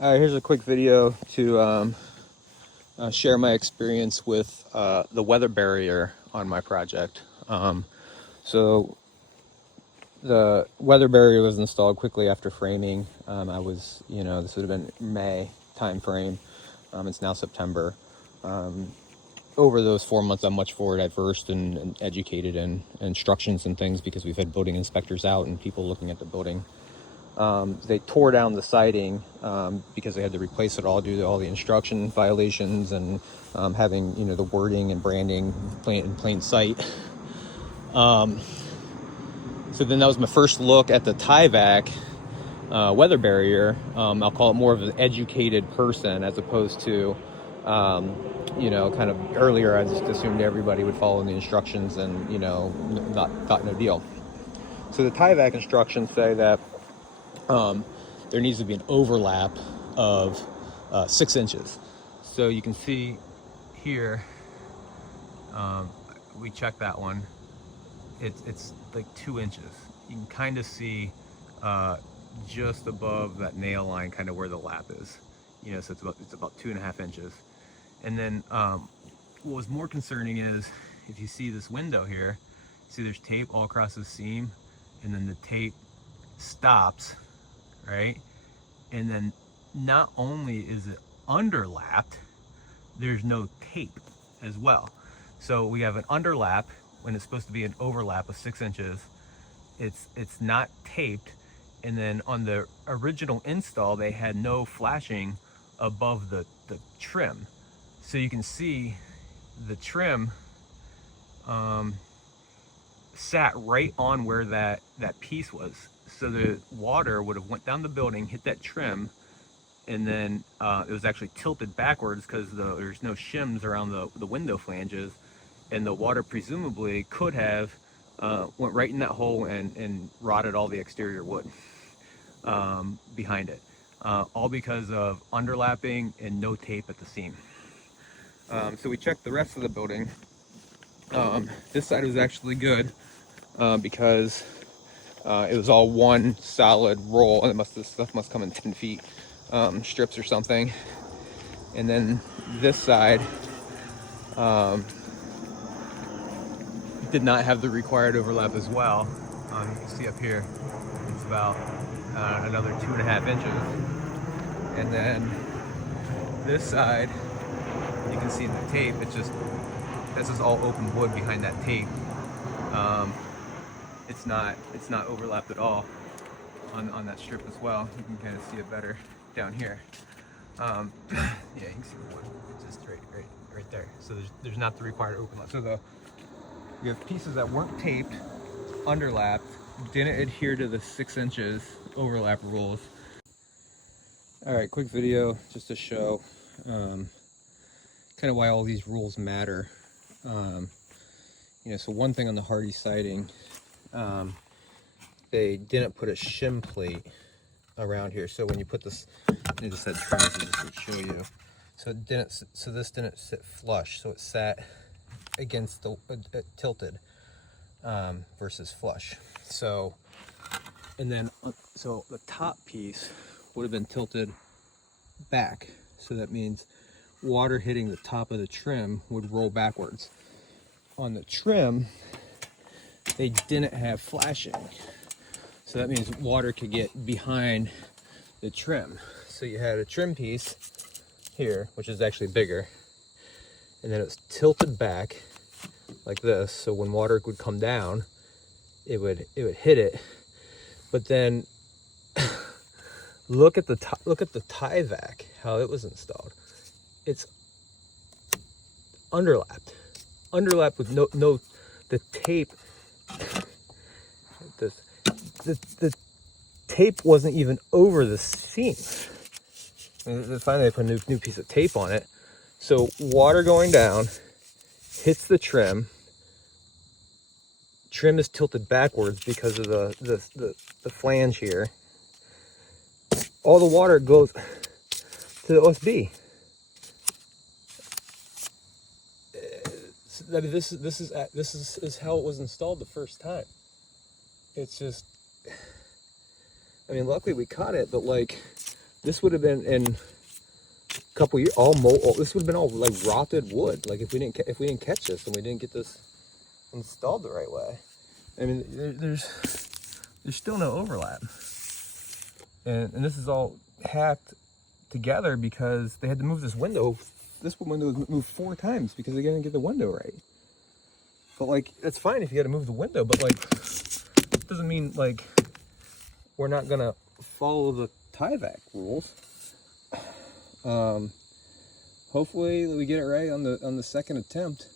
Here's a quick video to share my experience with the weather barrier on my project. So the weather barrier was installed quickly after framing. This would have been May time frame. It's now September. Over those 4 months, I'm much forward adversed and educated in instructions and things because we've had building inspectors out and people looking at the building. They tore down the siding because they had to replace it all due to all the instruction violations and having the wording and branding in plain sight. So then that was my first look at the Tyvek weather barrier. I'll call it more of an educated person as opposed to kind of earlier I just assumed everybody would follow the instructions and thought no deal. So the Tyvek instructions say that there needs to be an overlap of 6 inches. So you can see here, we checked that one. It's like 2 inches. You can kind of see just above that nail line, kind of where the lap is. So it's about 2.5 inches. And then what was more concerning is if you see this window here, see there's tape all across the seam, and then the tape stops. Right? And then not only is it underlapped, there's no tape as well. So we have an underlap when it's supposed to be an overlap of 6 inches. It's not taped. And then on the original install, they had no flashing above the trim. So you can see the trim sat right on where that piece was. So the water would have went down the building, hit that trim, and then it was actually tilted backwards because there's no shims around the window flanges, and the water presumably could have went right in that hole and rotted all the exterior wood behind it, all because of underlapping and no tape at the seam. So we checked the rest of the building. This side was actually good because it was all one solid roll, and this stuff must come in 10 feet strips or something. And then this side did not have the required overlap as well. You can see up here, it's about another 2.5 inches. And then this side, you can see in the tape, this is all open wood behind that tape. It's not overlapped at all on that strip as well. You can kind of see it better down here. Yeah, you can see the wood. It's just right there. So there's not the required overlap. So you have pieces that weren't taped, underlapped, didn't adhere to the 6 inches overlap rules. All right, quick video just to show kind of why all these rules matter. So one thing on the Hardy siding, they didn't put a shim plate around here. So when you put this, I just had trims to just show you. So this didn't sit flush. So it sat against tilted versus flush. So the top piece would have been tilted back. So that means water hitting the top of the trim would roll backwards. On the trim, they didn't have flashing. So that means water could get behind the trim. So you had a trim piece here, which is actually bigger, and then it was tilted back like this. So when water would come down, it would hit it. But then look at the Tyvek, how it was installed. It's underlapped with no the tape. The tape wasn't even over the seam. And finally, they put a new piece of tape on it. So water going down hits the trim. Trim is tilted backwards because of the flange here. All the water goes to the OSB. I mean, this is how it was installed the first time. It's just, I mean, luckily we caught it, but like this would have been in a couple years, all mold. This would have been all like rotted wood. Like if we didn't catch this and we didn't get this installed the right way. I mean, there's still no overlap, and this is all hacked together because they had to move this window. This window was moved 4 times because they didn't get the window right. But like, that's fine if you got to move the window, but like, it doesn't mean like we're not gonna follow the Tyvek rules. Hopefully we get it right on the second attempt.